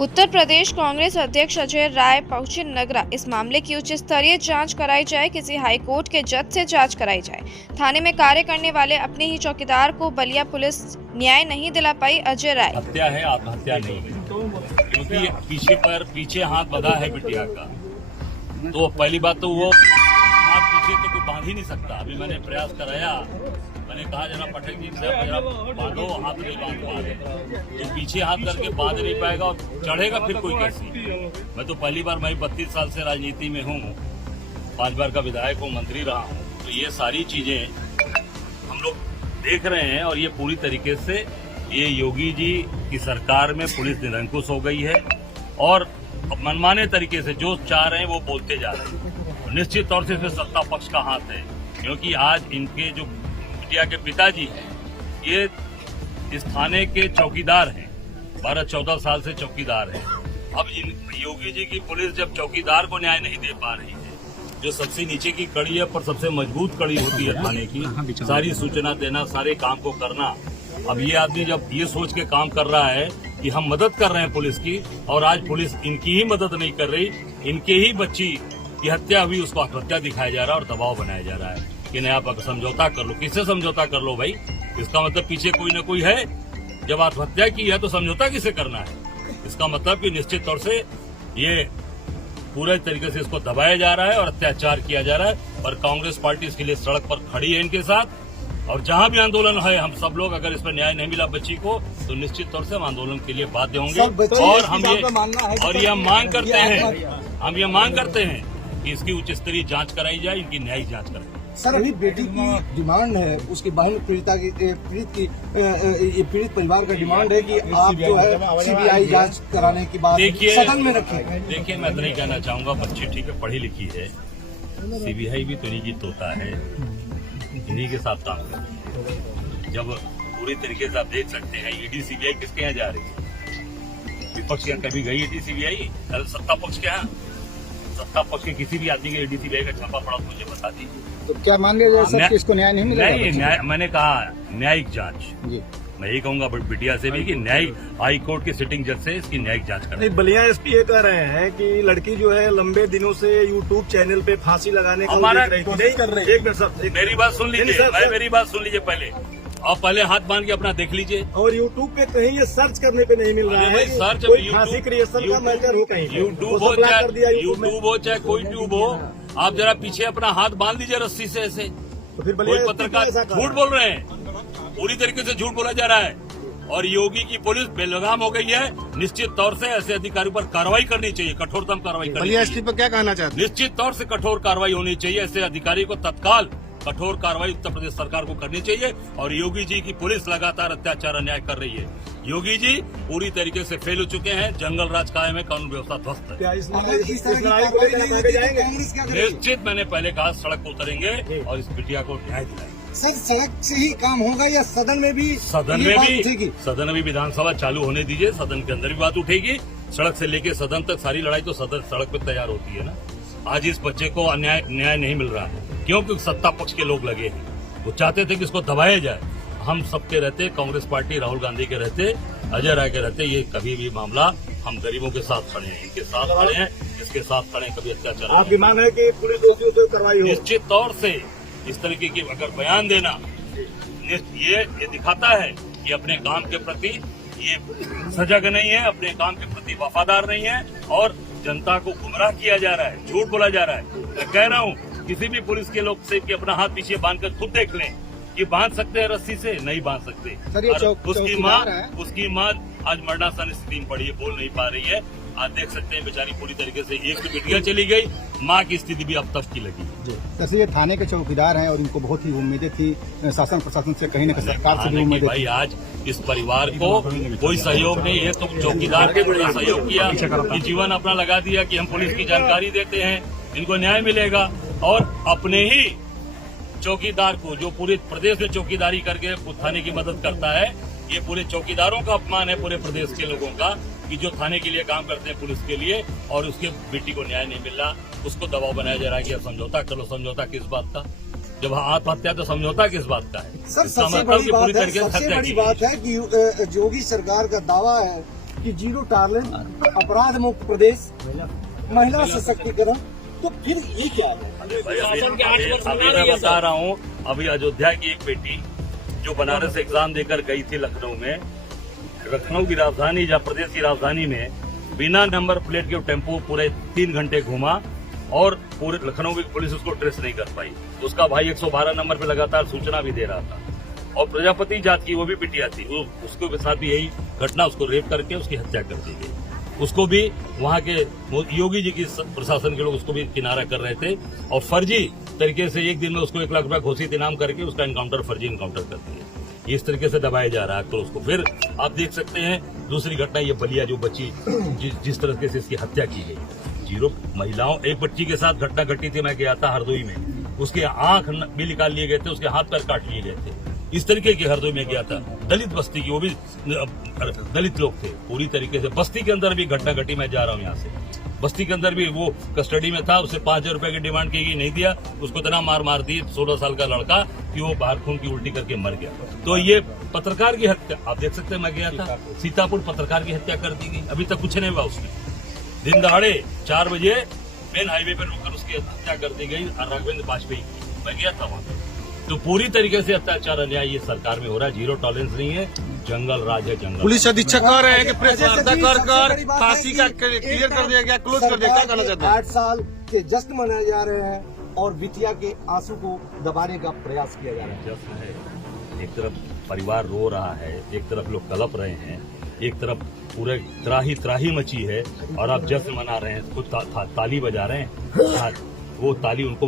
उत्तर प्रदेश कांग्रेस अध्यक्ष अजय राय पहुंचे नगरा। इस मामले की उच्च स्तरीय जांच कराई जाए, किसी हाईकोर्ट के जज से जांच कराई जाए। थाने में कार्य करने वाले अपने ही चौकीदार को बलिया पुलिस न्याय नहीं दिला पाई। अजय राय हत्या है, आत्महत्या नहीं है, क्योंकि पीछे हाथ बंधा है बिटिया का। तो पहली बात तो वो हाथ पीछे तो कोई बांध ही नहीं सकता। अभी मैंने प्रयास कराया, मैंने कहा जरा पटक जी जरा बांधो, हाथ नहीं बांध पा रहे तो पीछे हाथ करके बांध नहीं पाएगा और चढ़ेगा फिर कोई कैसी। मैं तो पहली बार, मैं 32 साल से राजनीति में हूँ, 5 बार का विधायक हूँ, मंत्री रहा हूँ, तो ये सारी चीजें हम लोग देख रहे हैं। और ये पूरी तरीके से ये योगी जी की सरकार में पुलिस निरंकुश हो गई है और मनमाने तरीके से जो चाह रहे हैं वो बोलते जा रहे हैं। निश्चित तौर से इसमें सत्ता पक्ष का हाथ है, क्योंकि आज इनके जो बिटिया के पिताजी हैं, ये इस थाने के चौकीदार हैं, 12-14 साल से चौकीदार हैं। अब योगी जी की पुलिस जब चौकीदार को न्याय नहीं दे पा रही है, जो सबसे नीचे की कड़ी है पर सबसे मजबूत कड़ी होती है थाने की, सारी सूचना देना, सारे काम को करना। अब ये आदमी जब ये सोच के काम कर रहा है कि हम मदद कर रहे हैं पुलिस की, और आज पुलिस इनकी ही मदद नहीं कर रही, इनके ही बच्ची की हत्या हुई, उसको आत्महत्या दिखाया जा रहा है और दबाव बनाया जा रहा है कि नहीं आप समझौता कर लो। किससे समझौता कर लो भाई? इसका मतलब पीछे कोई न कोई है। जब आत्महत्या की है तो समझौता किसे करना है? इसका मतलब कि निश्चित तौर से ये पूरे तरीके से इसको दबाया जा रहा है और अत्याचार किया जा रहा है। और कांग्रेस पार्टी इसके लिए सड़क पर खड़ी है इनके साथ, और जहां भी आंदोलन है, हम सब लोग अगर इस पर न्याय नहीं मिला बच्ची को तो निश्चित तौर से हम आंदोलन के लिए बाध्य होंगे। और हम ये मांग करते हैं कि इसकी उच्च स्तरीय जांच कराई जाए, इनकी न्यायिक जांच कराई जाए। सर, अभी बेटी की डिमांड है, उसकी बहन पीड़ित परिवार का डिमांड है कि आप जो है सीबीआई जांच कराने की बात सदन में रखें। देखिए, मैं तो नहीं कहना चाहूंगा, बच्ची ठीक है, पढ़ी लिखी है, सीबीआई भी तो इन्हीं तोता है, इन्हीं के साथ काम करती है। जब पूरी तरीके से आप देख सकते हैं ईडी सीबीआई किसके यहाँ जा रही है? विपक्ष यहाँ कभी गई ईडी सीबीआई? सत्ता पक्ष के यहाँ, सत्ता पक्ष के किसी भी आदमी के ईडी सीबीआई का छापा पड़ा मुझे बता दीजिए। तो क्या मान लिया सर कि इसको न्याय नहीं मिलेगा? नहीं, मैंने कहा न्यायिक जांच। मैं यही कहूंगा बिटिया से भी कि न्यायिक हाई कोर्ट की सिटिंग जज से इसकी न्यायिक जांच करें। नहीं, बलिया एसपी ये कह रहे हैं कि लड़की जो है लंबे दिनों से यूट्यूब चैनल पे फांसी लगाने का कोशिश कर रही है। एक मिनट सर, मेरी बात सुन लीजिए, मेरी बात सुन लीजिए पहले। आप पहले हाथ बांध के अपना देख लीजिए। और यूट्यूब पे कहीं ये सर्च करने पे नहीं मिल रहा है, सर्च फांसी क्रिएशन का मैटर हो, कहीं यूट्यूब हो चाहे कोई ट्यूब हो, आप जरा पीछे अपना हाथ बांध दीजिए रस्सी से ऐसे। तो फिर कोई पत्रकार झूठ बोल रहे हैं, पूरी तरीके से झूठ बोला जा रहा है। और योगी की पुलिस बेलगाम हो गई है। निश्चित तौर से ऐसे अधिकारियों पर कार्रवाई करनी चाहिए, कठोरतम कार्रवाई करनी चाहिए। पर क्या कहना चाहते हैं? निश्चित तौर से कठोर कार्रवाई होनी चाहिए, ऐसे अधिकारी को तत्काल कठोर कार्रवाई उत्तर प्रदेश सरकार को करनी चाहिए। और योगी जी की पुलिस लगातार अत्याचार अन्याय कर रही है। योगी जी पूरी तरीके से फेल हो चुके हैं, जंगल राज कायम है, कानून व्यवस्था ध्वस्त है। निश्चित मैंने पहले कहा सड़क पर उतरेंगे और इस बिटिया को न्याय दिलाएंगे। सर, सड़क से ही काम होगा या सदन में भी? सदन में भी विधानसभा चालू होने दीजिए, सदन के अंदर भी बात उठेगी। सड़क से लेके सदन तक सारी लड़ाई तो सड़क पे तैयार होती है ना। आज इस बच्चे को न्याय नहीं मिल रहा है क्योंकि सत्ता पक्ष के लोग लगे हैं, वो चाहते थे कि इसको दबाया जाए। हम सबके रहते, कांग्रेस पार्टी राहुल गांधी के रहते, अजय राय के रहते, ये कभी भी मामला हम गरीबों के साथ खड़े हैं, इनके साथ खड़े हैं, इसके साथ खड़े हैं, कभी अत्याचार। आपकी मांग है कि पुलिस दोषियों से कार्रवाई हो? निश्चित तौर से इस तरीके की अगर बयान देना ये दिखाता है कि अपने काम के प्रति ये सजग नहीं है, अपने काम के प्रति वफादार नहीं है और जनता को गुमराह किया जा रहा है, झूठ बोला जा रहा है। मैं कह रहा हूँ किसी भी पुलिस के लोग से कि अपना हाथ पीछे बांधकर खुद देख लें कि बांध सकते हैं रस्सी से, नहीं बांध सकते। उसकी माँ आज मरणासन स्थिति में पड़ी है, बोल नहीं पा रही है। आज देख सकते हैं बेचारी पूरी तरीके से, एक तो बिटिया चली गई, माँ की स्थिति भी अब तक की लगी। जैसे ये थाने के चौकीदार हैं और इनको बहुत ही उम्मीदें थी शासन प्रशासन से, कहीं न कहीं सरकार से भी उम्मीदें। भाई आज इस परिवार को कोई सहयोग नहीं है, तो चौकीदार ने बड़ा सहयोग किया, ये जीवन अपना लगा दिया कि हम पुलिस की जानकारी देते हैं, इनको न्याय मिलेगा। और अपने ही चौकीदार को, जो पूरे प्रदेश में चौकीदारी करके थाने की मदद करता है, ये पूरे चौकीदारों का अपमान है, पूरे प्रदेश के लोगों का, कि जो थाने के लिए काम करते हैं पुलिस के लिए, और उसके बेटी को न्याय नहीं मिल रहा, उसको दबाव बनाया जा रहा है कि अब समझौता कर लो। समझौता किस बात का? जब आत्महत्या तो समझौता किस बात का है? सर, सबसे बड़ी बात है कि योगी सरकार का दावा है कि जीरो टॉलरेंस, अपराध मुक्त प्रदेश, महिला सशक्तिकरण, तो फिर ये क्या है? अभी मैं बता रहा हूँ, अभी अयोध्या की एक बेटी जो बनारस एग्जाम देकर गई थी लखनऊ में, लखनऊ की राजधानी या प्रदेश की राजधानी में बिना नंबर प्लेट के टेम्पो पूरे 3 घंटे घूमा और पूरे लखनऊ की पुलिस उसको ट्रेस नहीं कर पाई। उसका भाई 112 नंबर पे लगातार सूचना भी दे रहा था। और प्रजापति जात की वो भी बिटिया थी, उसके साथ भी यही घटना, उसको रेप करके उसकी हत्या कर दी गई। उसको भी वहाँ के योगी जी की प्रशासन के लोग उसको भी किनारा कर रहे थे और फर्जी तरीके से एक दिन में उसको 1 लाख रुपया घोषित इनाम करके उसका एनकाउंटर, फर्जी एनकाउंटर कर दिए। इस तरीके से दबाया जा रहा है। तो उसको फिर आप देख सकते हैं दूसरी घटना, ये बलिया जो बच्ची जिस तरीके से इसकी हत्या की गई, जीरो महिलाओं, एक बच्ची के साथ घटना घटी थी, मैं गया था हरदोई में, उसके आंख भी निकाल लिए गए थे, उसके हाथ पैर काट लिए गए थे। इस तरीके की हरदोई में गया था, दलित बस्ती की, वो भी दलित लोग थे। पूरी तरीके से बस्ती के अंदर भी घटना घटी। मैं जा रहा हूँ यहाँ से, बस्ती के अंदर भी वो कस्टडी में था, उसे 5,000 रुपए की डिमांड की गई, नहीं दिया, उसको इतना मार दी 16 साल का लड़का कि वो बाहर खून की उल्टी करके मर गया। तो ये पत्रकार की हत्या, आप देख सकते हैं, मैं गया था सीतापुर, पत्रकार की हत्या कर दी गई, अभी तक कुछ नहीं हुआ उसमें। दिन दहाड़े 4 बजे मेन हाईवे पर रुककर उसकी हत्या कर दी गई राघवेंद्र वाजपेयी की, मैं गया था वहां पर। तो पूरी तरीके से अत्याचार अन्याय ये सरकार में हो रहा है। जीरो टॉलरेंस नहीं है, जंगल राज है, जंगल। पुलिस अधीक्षक कह रहे हैं कि प्रेस वार्ता कर फांसी का क्लियर कर दिया गया, क्लोज कर दिया, क्या कहना चाहते हैं? 8 साल के जश्न मनाए जा रहे हैं और बिटिया के आंसू को दबाने का प्रयास किया जा रहा है। जश्न है, एक तरफ परिवार रो रहा है, एक तरफ लोग कलप रहे हैं, एक तरफ पूरे त्राही मची है और आप जश्न मना रहे हैं, खुद ताली बजा रहे हैं। वो ताली उनको